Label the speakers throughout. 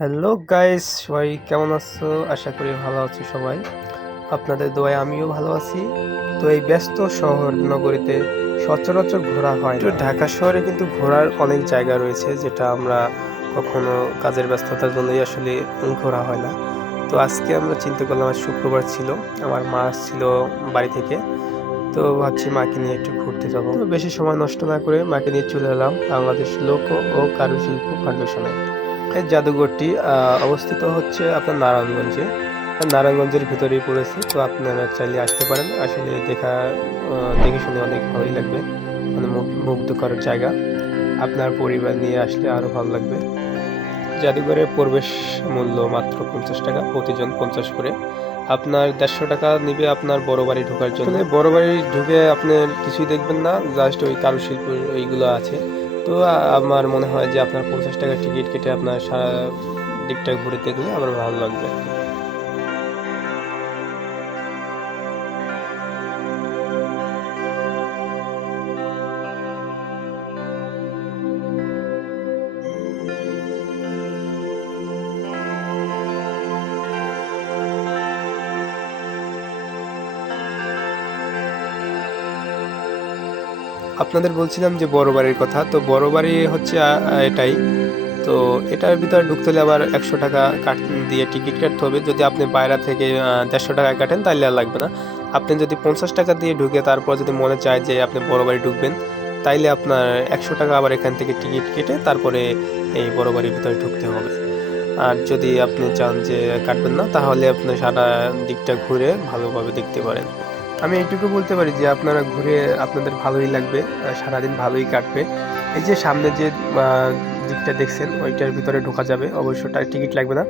Speaker 1: Hello guys সবাই কেমন আছো? আশা করি ভালো আছো সবাই। আপনাদের দোয়ায় আমিও ভালো আছি। তো এই ব্যস্ত শহর নগরীতে সচরাচর ঘোরা হয় তো ঢাকা শহরে কিন্তু ঘোরার অনেক জায়গা রয়েছে, যেটা আমরা কখনো কাজের ব্যস্ততার জন্যই আসলে ঘোরা হয় না। তো আজকে আমরা চিন্তা করলাম, আজ শুক্রবার ছিল। আমার মা ছিল বাড়ি থেকে। তো ভাবছি মাকে নিয়ে একটু ঘুরতে যাব। তো বেশি সময় নষ্ট না করে মাকে নিয়ে চলে এলাম বাংলাদেশ লোক ও কারুশিল্প ফাউন্ডেশনে। এই জাদুঘরটি অবস্থিত হচ্ছে আপনার নারায়ণগঞ্জে। নারায়ণগঞ্জের ভিতরেই পড়েছে, তো আপনারা চাইলে আসতে পারেন। আসলে দেখা দেখে শুনে অনেক ভালোই লাগবে। মানে মুগ- মুগ্ধকর জায়গা। আপনার পরিবার নিয়ে আসলে আরও ভালো লাগবে। জাদুঘরের প্রবেশ মূল্য মাত্র পঞ্চাশ টাকা, প্রতিজন পঞ্চাশ করে। আপনার দেড়শো টাকা নিবে আপনার বড় বাড়ি ঢোকার জন্য। বড় বাড়ি ঢুকে আপনার কিছুই দেখবেন না, জাস্ট ওই কারুশিল্প এইগুলো আছে। তো আমার মনে হয় যে আপনার পঞ্চাশ টাকার টিকিট কেটে আপনার সারা দিকটা ঘুরে দেখলে আমার ভালো লাগবে আপনাদের বলছিলাম যে বড় বাড়ির কথা, তো বড় বাড়ি হচ্ছে এটাই। তো এটার ভিতরে ঢুকতে হলে আবার একশো টাকা কাট দিয়ে টিকিট কাটতে হবে। যদি আপনি বাইরে থেকে দেড়শো টাকা কাটেন তাহলে আর লাগবে না। আপনি যদি পঞ্চাশ টাকা দিয়ে ঢুকে তারপর যদি মনে চায় যে আপনি বড় বাড়ি ঢুকবেন, তাইলে আপনার একশো টাকা আবার এখান থেকে টিকিট কেটে তারপরে এই বড় বাড়ির ভিতরে ঢুকতে হবে। আর যদি আপনি চান যে কাটবেন না, তাহলে আপনি সারা দিকটা ঘুরে ভালোভাবে দেখতে পারেন। আমি এইটুকু বলতে পারি যে আপনারা ঘুরে আপনাদের ভালোই লাগবে সারাদিন ভালোই কাটবে। এই যে সামনে যে দিকটা দেখছেন ওইটার ভিতরে ঢোকা যাবে। অবশ্য ওটার টিকিট লাগবে না।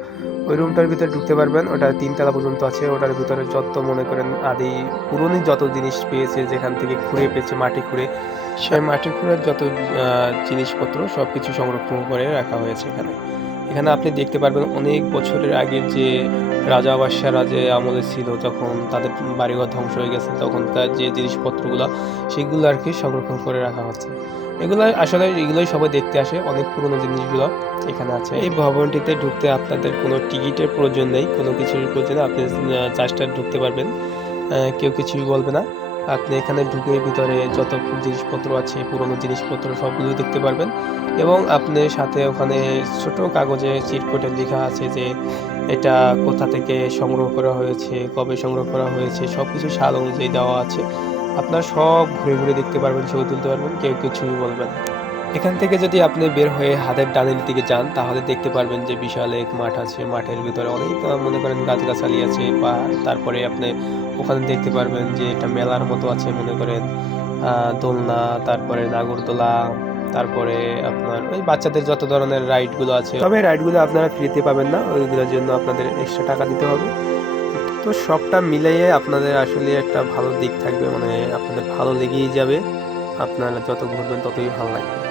Speaker 1: ওই রুমটার ভিতরে ঢুকতে পারবেন। ওটা তিনতলা পর্যন্ত আছে। ওটার ভিতরে যত মনে করেন আদি পুরনো যত জিনিস পেয়েছে যেখান থেকে খুঁড়ে পেয়েছে মাটি খুঁড়ে সেই মাটি খুঁড়ের যত জিনিসপত্র সব কিছু সংরক্ষণ করে রাখা হয়েছে এখানে। এখানে আপনি দেখতে পারবেন অনেক বছরের আগের যে রাজা বাদশাহরা যে আমলে ছিল তখন তাদের বাড়িঘর ধ্বংস হয়ে গেছে, তখন তার যে জিনিসপত্রগুলো, সেগুলো আর কি সংরক্ষণ করে রাখা হচ্ছে। এগুলো আসলে এগুলোই সবাই দেখতে আসে, অনেক পুরনো জিনিসগুলো এখানে আছে। এই ভবনটিতে ঢুকতে আপনাদের কোনো টিকিটের প্রয়োজন নেই, কোনো কিছুর প্রয়োজন। আপনি জাস্ট ঢুকতে পারবেন কেউ কিছুই বলবে না। আপনি এখানে ঢুকে ভিতরে যত জিনিসপত্র আছে, পুরনো জিনিসপত্র সবগুলো দেখতে পারবেন এবং আপনি সাথে ওখানে ছোট কাগজে চিটকোটে লেখা আছে যে এটা কোথা থেকে সংগ্রহ করা হয়েছে, কবে সংগ্রহ করা হয়েছে সব কিছু সাল অনুযায়ী দেওয়া আছে আপনার সব ঘুরে ঘুরে দেখতে পারবেন, ছবি তুলতে পারবেন, কেউ কিছুই বলবেন। এখান থেকে যদি আপনি বের হয়ে হাতের ডানের দিকে যান, তাহলে দেখতে পারবেন যে বিশাল এক মাঠ আছে। মাঠের ভিতরে অনেক মনে করেন গাছগাছালি আছে বা তারপরে আপনি ওখানে দেখতে পারবেন যে এটা মেলার মতো আছে, মনে করেন দোলনা, তারপরে নাগরদোলা, তারপরে আপনার ওই বাচ্চাদের যত ধরনের রাইডগুলো আছে। তবে রাইডগুলো আপনারা ফ্রিতে পাবেন না, ওইগুলোর জন্য আপনাদের এক্সট্রা টাকা দিতে হবে। তো সবটা মিলিয়ে আপনাদের আসলে একটা ভালো দিক থাকবে মানে আপনাদের ভালো লেগেই যাবে। আপনারা যত ঘুরবেন ততই ভালো লাগবে।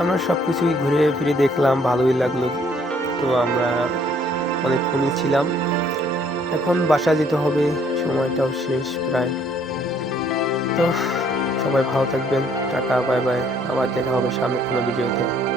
Speaker 1: আমরা সব কিছুই ঘুরে ফিরে দেখলাম, ভালোই লাগল। তো আমরা অনেকক্ষণই ছিলাম। এখন বাসা যেতে হবে, সময়টাও শেষ প্রায়। তো সবাই ভালো থাকবেন, টাটা, বাই বাই। আবার দেখা হবে সামনে কোনো ভিডিওতে।